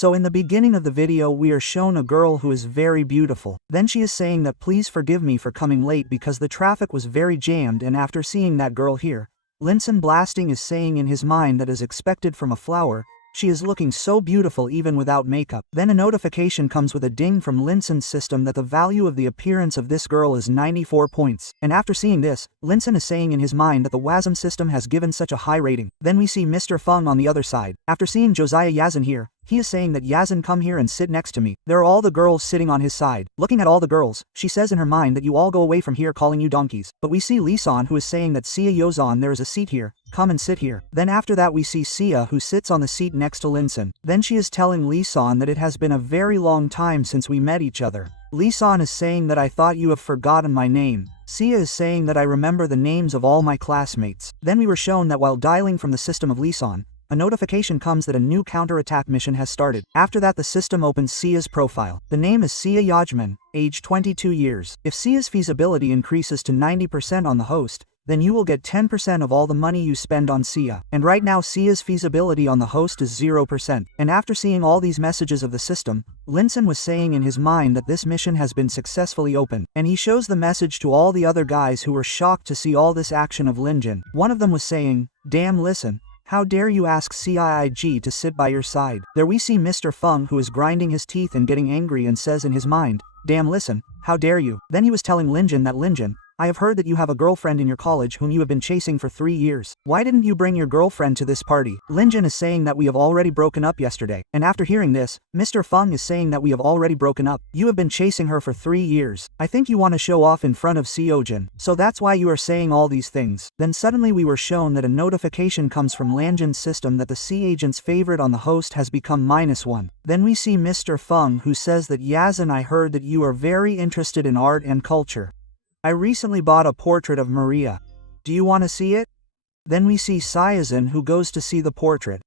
So in the beginning of the video we are shown a girl who is very beautiful. Then she is saying that please forgive me for coming late because the traffic was very jammed, and after seeing that girl here, Linson blasting is saying in his mind that as expected from a flower, she is looking so beautiful even without makeup. Then a notification comes with a ding from Linson's system that the value of the appearance of this girl is 94 points. And after seeing this, Linson is saying in his mind that the WASM system has given such a high rating. Then we see Mr. Feng on the other side. After seeing Josiah Yazin here, he is saying that Yazin, come here and sit next to me. There are all the girls sitting on his side. Looking at all the girls, she says in her mind that you all go away from here calling you donkeys. But we see Lisan who is saying that Sia Yozan, there is a seat here. Come and sit here. Then after that we see Sia who sits on the seat next to Linson. Then she is telling Lisan that it has been a very long time since we met each other. Lisan is saying that I thought you have forgotten my name. Sia is saying that I remember the names of all my classmates. Then we were shown that while dialing from the system of Lisan, a notification comes that a new counterattack mission has started. After that the system opens Sia's profile. The name is Sia Yajman, age 22 years. If Sia's feasibility increases to 90% on the host, then you will get 10% of all the money you spend on Sia. And right now Sia's feasibility on the host is 0%. And after seeing all these messages of the system, Linson was saying in his mind that this mission has been successfully opened. And he shows the message to all the other guys who were shocked to see all this action of Linjin. One of them was saying, "Damn, listen. How dare you ask CIIG to sit by your side?" There we see Mr. Feng who is grinding his teeth and getting angry and says in his mind, "Damn, listen, how dare you?" Then he was telling Linjin that Linjin, I have heard that you have a girlfriend in your college whom you have been chasing for 3 years. Why didn't you bring your girlfriend to this party? Linjin is saying that we have already broken up yesterday. And after hearing this, Mr. Feng is saying that we have already broken up. You have been chasing her for 3 years. I think you want to show off in front of Seojin. So that's why you are saying all these things. Then suddenly we were shown that a notification comes from Lanjin's system that the C agent's favorite on the host has become -1. Then we see Mr. Feng who says that Yazin, I heard that you are very interested in art and culture. I recently bought a portrait of Maria. Do you want to see it? Then we see Sayazin who goes to see the portrait.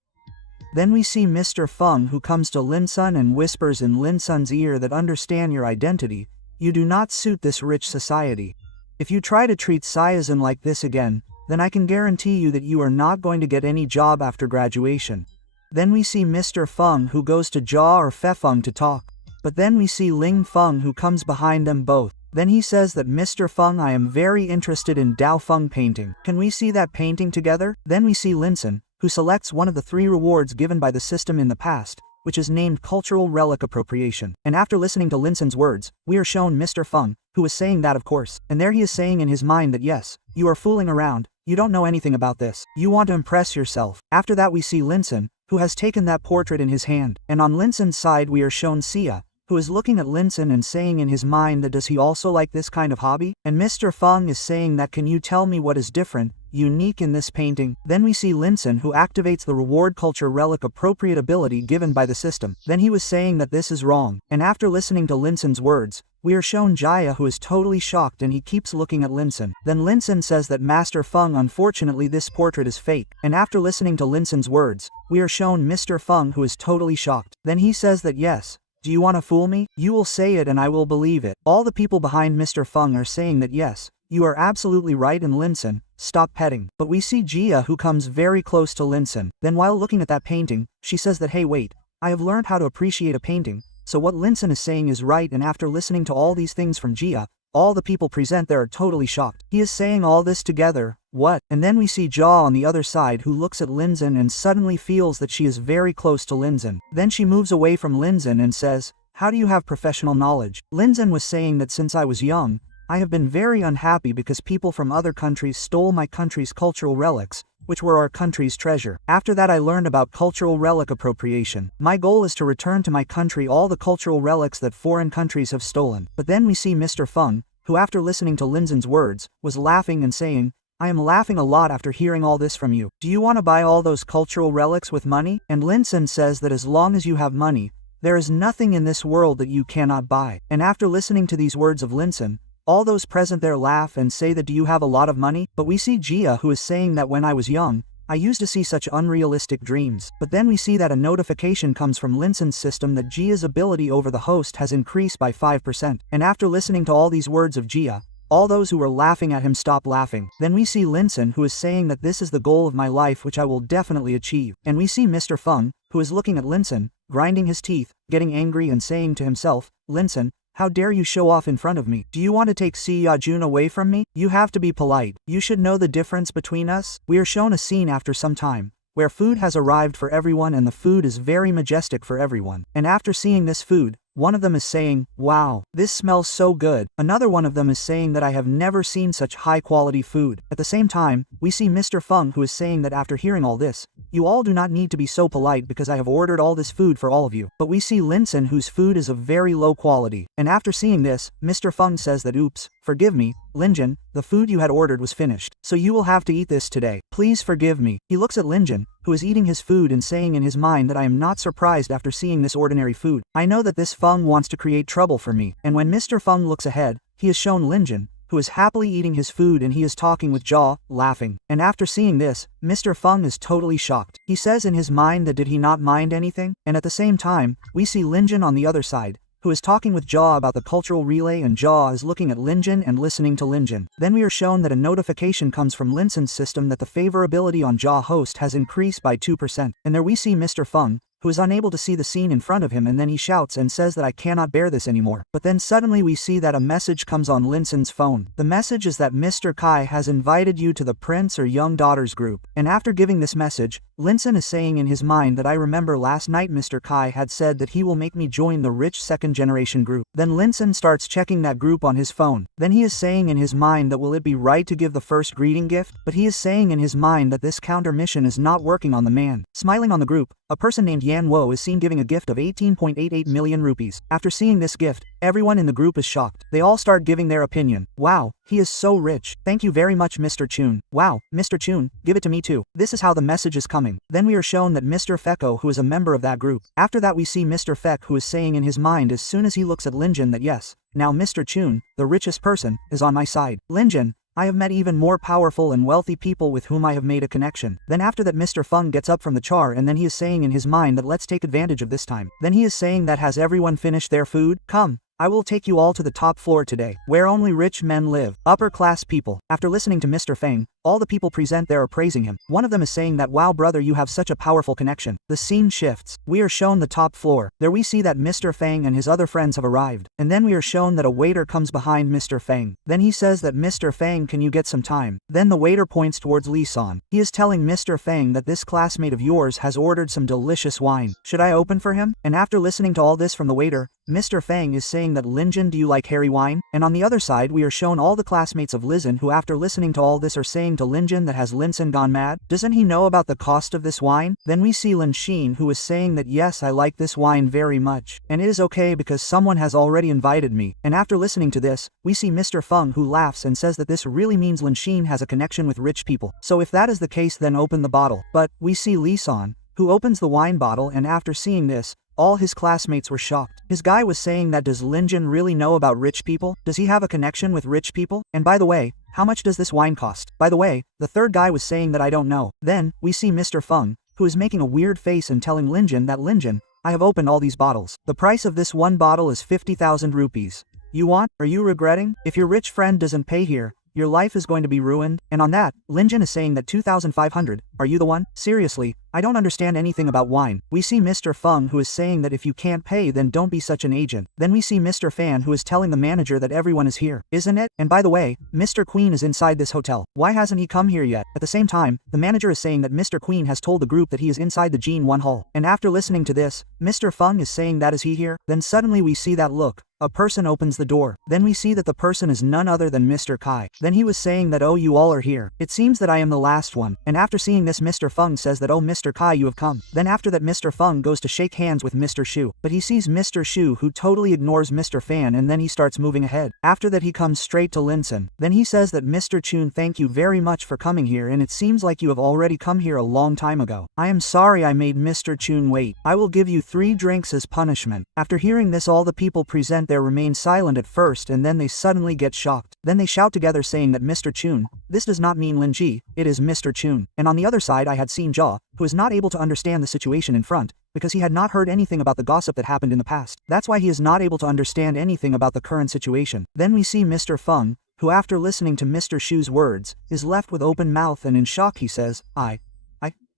Then we see Mr. Feng who comes to Linsun and whispers in Linsun's ear that understand your identity, you do not suit this rich society. If you try to treat Sayazin like this again, then I can guarantee you that you are not going to get any job after graduation. Then we see Mr. Feng who goes to Jia or Fefeng to talk. But then we see Ling Feng who comes behind them both. Then he says that Mr. Feng, I am very interested in Dao Feng painting. Can we see that painting together? Then we see Linson, who selects one of the 3 rewards given by the system in the past, which is named Cultural Relic Appropriation. And after listening to Linson's words, we are shown Mr. Feng, who is saying that of course. And there he is saying in his mind that yes, you are fooling around, you don't know anything about this. You want to impress yourself. After that we see Linson, who has taken that portrait in his hand. And on Linson's side we are shown Sia, who is looking at Linson and saying in his mind that does he also like this kind of hobby? And Mr. Feng is saying that can you tell me what is different, unique in this painting? Then we see Linson who activates the reward culture relic appropriate ability given by the system. Then he was saying that this is wrong. And after listening to Linson's words, we are shown Jaya who is totally shocked and he keeps looking at Linson. Then Linson says that Master Feng, unfortunately this portrait is fake. And after listening to Linson's words, we are shown Mr. Feng who is totally shocked. Then he says that yes. Do you want to fool me? You will say it and I will believe it. All the people behind Mr. Feng are saying that yes, you are absolutely right and Linson, stop petting. But we see Jia who comes very close to Linson. Then while looking at that painting, she says that hey wait, I have learned how to appreciate a painting. So what Linson is saying is right, and after listening to all these things from Jia, all the people present there are totally shocked. He is saying all this together, what? And then we see Jia on the other side who looks at Linson and suddenly feels that she is very close to Linson. Then she moves away from Linson and says, how do you have professional knowledge? Linson was saying that since I was young, I have been very unhappy because people from other countries stole my country's cultural relics, which were our country's treasure. After that I learned about cultural relic appropriation. My goal is to return to my country all the cultural relics that foreign countries have stolen. But then we see Mr. Feng, who after listening to Linson's words, was laughing and saying, I am laughing a lot after hearing all this from you. Do you want to buy all those cultural relics with money? And Linson says that as long as you have money, there is nothing in this world that you cannot buy. And after listening to these words of Linson, all those present there laugh and say that do you have a lot of money? But we see Jia who is saying that when I was young, I used to see such unrealistic dreams. But then we see that a notification comes from Linson's system that Jia's ability over the host has increased by 5%. And after listening to all these words of Jia, All those who were laughing at him stop laughing. Then we see Linson, who is saying that this is the goal of my life which I will definitely achieve. And we see Mr. Feng, who is looking at Linson, grinding his teeth, getting angry and saying to himself, Linson, how dare you show off in front of me? Do you want to take Si Yajun away from me? You have to be polite. You should know the difference between us. We are shown a scene after some time, where food has arrived for everyone and the food is very majestic for everyone. And after seeing this food, one of them is saying, wow, this smells so good. Another one of them is saying that I have never seen such high quality food. At the same time, we see Mr. Feng, who is saying that after hearing all this, you all do not need to be so polite because I have ordered all this food for all of you. But we see Linson, whose food is of very low quality. And after seeing this, Mr. Feng says that oops, forgive me, Linjin, the food you had ordered was finished. So you will have to eat this today. Please forgive me. He looks at Linjin, who is eating his food and saying in his mind that I am not surprised after seeing this ordinary food. I know that this Feng wants to create trouble for me. And when Mr. Feng looks ahead, he is shown Linjin, who is happily eating his food and he is talking with Jaw, laughing. And after seeing this, Mr. Feng is totally shocked. He says in his mind that did he not mind anything? And at the same time, we see Linjin on the other side, who is talking with Jaw about the cultural relay, and Jaw is looking at Linjin and listening to Linjin. Then we are shown that a notification comes from Linson's system that the favorability on Jaw host has increased by 2%. And there we see Mr. Feng, who is unable to see the scene in front of him, and then he shouts and says that I cannot bear this anymore. But then suddenly we see that a message comes on Linson's phone. The message is that Mr. Kai has invited you to the Prince or Young Daughters group. And after giving this message, Linson is saying in his mind that I remember last night Mr. Kai had said that he will make me join the rich second generation group. Then Linson starts checking that group on his phone. Then he is saying in his mind that will it be right to give the first greeting gift? But he is saying in his mind that this counter mission is not working on the man. Smiling on the group, a person named Yan Wo is seen giving a gift of 18.88 million rupees. After seeing this gift, everyone in the group is shocked. They all start giving their opinion. Wow, he is so rich. Thank you very much, Mr. Chun. Wow, Mr. Chun, give it to me too. This is how the message is coming. Then we are shown that Mr. Feko, who is a member of that group. After that we see Mr. Fek, who is saying in his mind as soon as he looks at Linjin that yes, now Mr. Chun, the richest person, is on my side. Linjin, I have met even more powerful and wealthy people with whom I have made a connection. Then after that Mr. Feng gets up from the char and then he is saying in his mind that let's take advantage of this time. Then he is saying that has everyone finished their food? Come, I will take you all to the top floor today, where only rich men live, upper class people. After listening to Mr. Feng, all the people present there are praising him. One of them is saying that wow brother, you have such a powerful connection. The scene shifts. We are shown the top floor. There we see that Mr. Feng and his other friends have arrived. And then we are shown that a waiter comes behind Mr. Feng. Then he says that Mr. Feng, can you get some time? Then the waiter points towards Lee San. He is telling Mr. Feng that this classmate of yours has ordered some delicious wine. Should I open for him? And after listening to all this from the waiter, Mr. Feng is saying that Linjin, do you like hairy wine? And on the other side we are shown all the classmates of Lizin, who after listening to all this are saying to Linjin that has Linson gone mad? Doesn't he know about the cost of this wine? Then we see Lin Xin, who is saying that yes, I like this wine very much. And it is okay because someone has already invited me. And after listening to this, we see Mr. Feng, who laughs and says that this really means Lin Xin has a connection with rich people. So if that is the case, then open the bottle. But we see Lee San, who opens the wine bottle, and after seeing this, all his classmates were shocked. His guy was saying that does Linjin really know about rich people? Does he have a connection with rich people? And by the way, how much does this wine cost? By the way, the third guy was saying that I don't know. Then, we see Mr. Feng, who is making a weird face and telling Linjin that Linjin, I have opened all these bottles. The price of this one bottle is 50,000 rupees. You want? Are you regretting? If your rich friend doesn't pay here, your life is going to be ruined. And on that, Linjin is saying that 2,500, are you the one? Seriously, I don't understand anything about wine. We see Mr. Feng, who is saying that if you can't pay then don't be such an agent. Then we see Mr. Fan, who is telling the manager that everyone is here, isn't it? And by the way, Mr. Queen is inside this hotel. Why hasn't he come here yet? At the same time, the manager is saying that Mr. Queen has told the group that he is inside the Gene 1 hall. And after listening to this, Mr. Feng is saying that is he here? Then suddenly we see that look. A person opens the door. Then we see that the person is none other than Mr. Kai. Then he was saying that oh, you all are here. It seems that I am the last one. And after seeing this, Mr. Feng says that oh, Mr. Kai, you have come. Then after that, Mr. Feng goes to shake hands with Mr. Shu. But he sees Mr. Shu, who totally ignores Mr. Fan, and then he starts moving ahead. After that he comes straight to Linson. Then he says that Mr. Chun, thank you very much for coming here, and it seems like you have already come here a long time ago. I am sorry I made Mr. Chun wait. I will give you 3 drinks as punishment. After hearing this, all the people present there remain silent at first, and then they suddenly get shocked. Then they shout together saying that Mr. Chun, this does not mean Lin Ji, it is Mr. Chun. And on the other side I had seen Jia, who is not able to understand the situation in front, because he had not heard anything about the gossip that happened in the past. That's why he is not able to understand anything about the current situation. Then we see Mr. Feng, who after listening to Mr. Shu's words, is left with open mouth and in shock he says,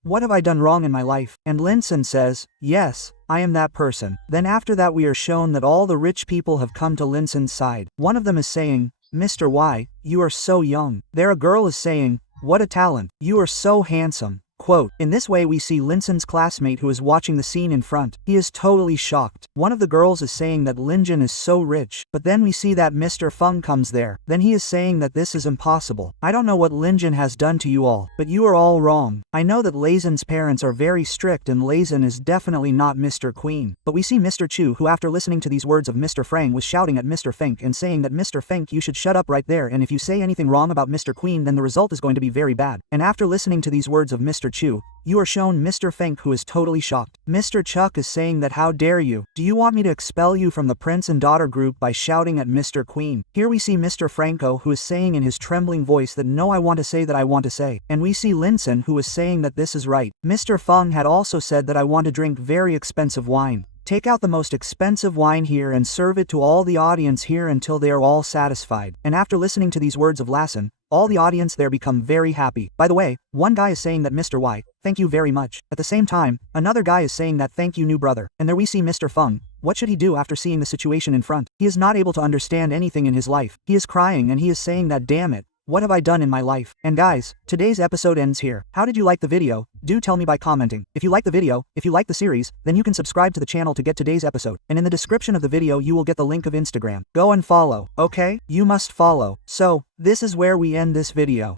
what have I done wrong in my life? And Linson says, yes, I am that person. Then after that we are shown that all the rich people have come to Linson's side. One of them is saying, Mr. Y, you are so young. There a girl is saying, what a talent. You are so handsome. Quote, in this way we see Linson's classmate who is watching the scene in front. He is totally shocked. One of the girls is saying that Linjin is so rich, but then we see that Mr. Feng comes there. Then he is saying that this is impossible. I don't know what Linjin has done to you all, but you are all wrong. I know that Leizen's parents are very strict and Leizen is definitely not Mr. Queen. But we see Mr. Chu who after listening to these words of Mr. Frang was shouting at Mr. Fink and saying that Mr. Fink you should shut up right there and if you say anything wrong about Mr. Queen then the result is going to be very bad. And after listening to these words of Mr. Chu, you are shown Mr. Fink who is totally shocked. Mr. Chuck is saying that how dare you? Do you want me to expel you from the prince and daughter group by shouting at Mr. Queen? Here we see Mr. Franco who is saying in his trembling voice that no I want to say that I want to say. And we see Linson who is saying that this is right. Mr. Feng had also said that I want to drink very expensive wine. Take out the most expensive wine here and serve it to all the audience here until they are all satisfied. And after listening to these words of Lassen, all the audience there become very happy. By the way, one guy is saying that Mr. Y, thank you very much. At the same time, another guy is saying that thank you new brother. And there we see Mr. Feng. What should he do after seeing the situation in front? He is not able to understand anything in his life. He is crying and he is saying that damn it. What have I done in my life? And guys, today's episode ends here. How did you like the video? Do tell me by commenting. If you like the video, if you like the series, then you can subscribe to the channel to get today's episode. And in the description of the video you will get the link of Instagram. Go and follow, okay? You must follow. So, this is where we end this video.